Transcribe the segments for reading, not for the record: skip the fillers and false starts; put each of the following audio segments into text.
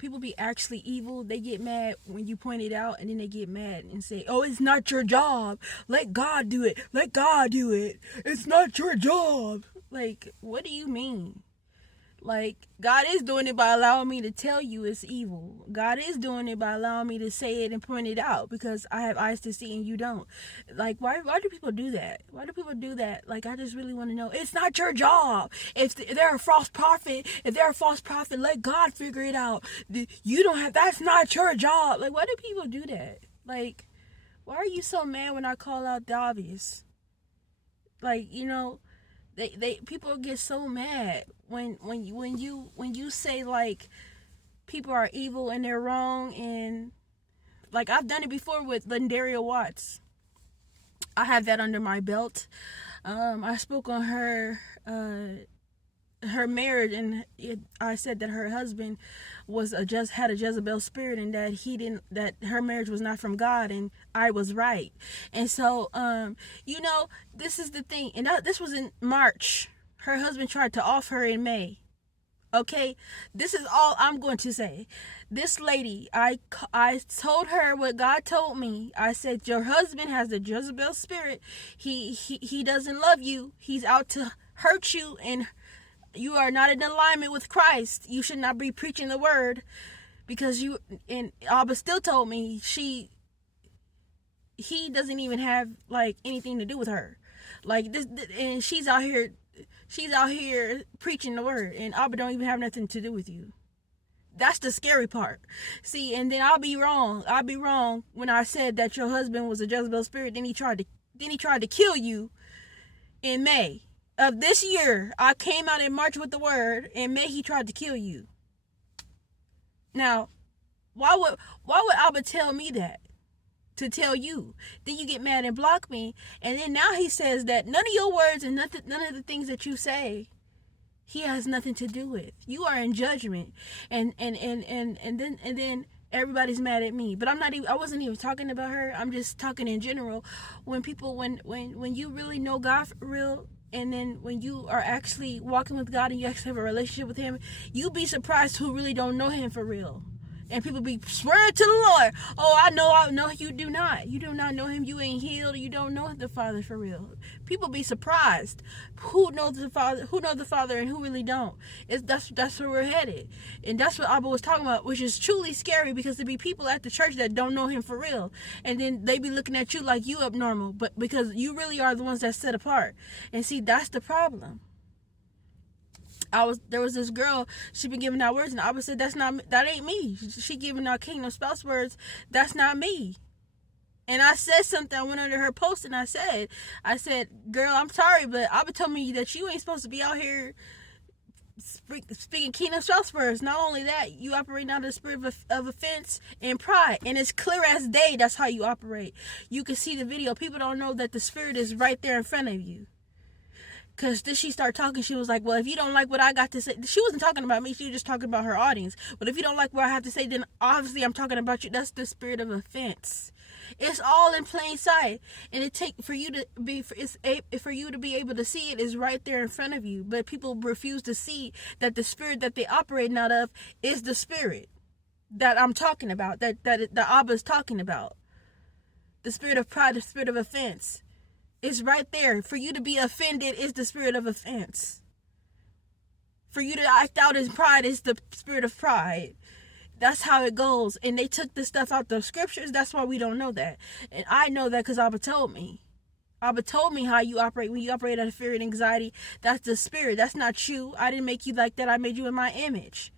people be actually evil. They get mad when you point it out, and then they get mad and say, "Oh, it's not your job. Let God do it. Let God do it. It's not your job." Like, what do you mean? Like, God is doing it by allowing me to tell you it's evil. God is doing it by allowing me to say it and point it out because I have eyes to see and you don't. Like, why do people do that? Why do people do that? Like, I just really want to know. It's not your job. If they're a false prophet, let God figure it out. You don't have, that's not your job. Like, why do people do that? Like, why are you so mad when I call out the obvious? Like, they people get so mad when you say like people are evil and they're wrong, and like I've done it before with Lendaria Watts. I have that under my belt. I spoke on her marriage, and I said that her husband had a Jezebel spirit, and that her marriage was not from God, and I was right. And so this is the thing, and this was in March. Her husband tried to off her in May. Okay, this is all I'm going to say. This lady, I told her what God told me. I said, your husband has the Jezebel spirit. He doesn't love you. He's out to hurt you, and you are not in alignment with Christ. You should not be preaching the word, because and Abba still told me he doesn't even have like anything to do with her. Like this, and she's out here preaching the word, and Abba don't even have nothing to do with you. That's the scary part. See, and then I'll be wrong when I said that your husband was a Jezebel spirit. Then he tried to kill you in May of this year. I came out in March with the word. In May, he tried to kill you. Now, why would Abba tell me that? To tell you. Then you get mad and block me. And then now he says that none of your words and none of the things that you say, he has nothing to do with. You are in judgment. And then everybody's mad at me. But I wasn't even talking about her. I'm just talking in general. When you really know God for real, and then when you are actually walking with God and you actually have a relationship with him, you'll be surprised who really don't know him for real. And people be swearing to the Lord. Oh, I know you do not. You do not know him. You ain't healed. You don't know the Father for real. People be surprised who knows the Father and who really don't. That's where we're headed. And that's what Abba was talking about, which is truly scary, because there be people at the church that don't know him for real. And then they be looking at you like you abnormal, but because you really are the ones that set apart. And see, that's the problem. There was this girl, she been giving out words, and I would say that ain't me. She giving out kingdom spouse words, that's not me. And I said something, I went under her post and I said, girl, I'm sorry, but Abba told me that you ain't supposed to be out here speaking kingdom spouse words. Not only that, you operate out of the spirit of offense and pride, and it's clear as day that's how you operate. You can see the video. People don't know that the spirit is right there in front of you. Because then she started talking. She was like, well, if you don't like what I got to say. She wasn't talking about me. She was just talking about her audience. But if you don't like what I have to say, then obviously I'm talking about you. That's the spirit of offense. It's all in plain sight. And for you to be able to see it is right there in front of you. But people refuse to see that the spirit that they operate out of is the spirit that I'm talking about. That the Abba's talking about. The spirit of pride, the spirit of offense. It's right there. For you to be offended is the spirit of offense. For you to act out in pride is the spirit of pride. That's how it goes. And they took this stuff out the scriptures. That's why we don't know that. And I know that because Abba told me. Abba told me how you operate. When you operate out of fear and anxiety, that's the spirit. That's not you. I didn't make you like that. I made you in my image.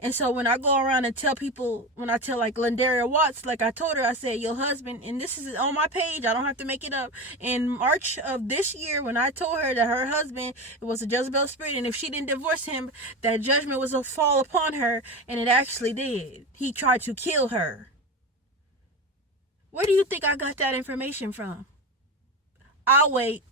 And so when I go around and tell people, when I tell like Lendaria Watts, like I told her, I said, your husband, and this is on my page, I don't have to make it up. In March of this year, when I told her that her husband was a Jezebel spirit, and if she didn't divorce him, that judgment was to fall upon her, and it actually did. He tried to kill her. Where do you think I got that information from? I'll wait.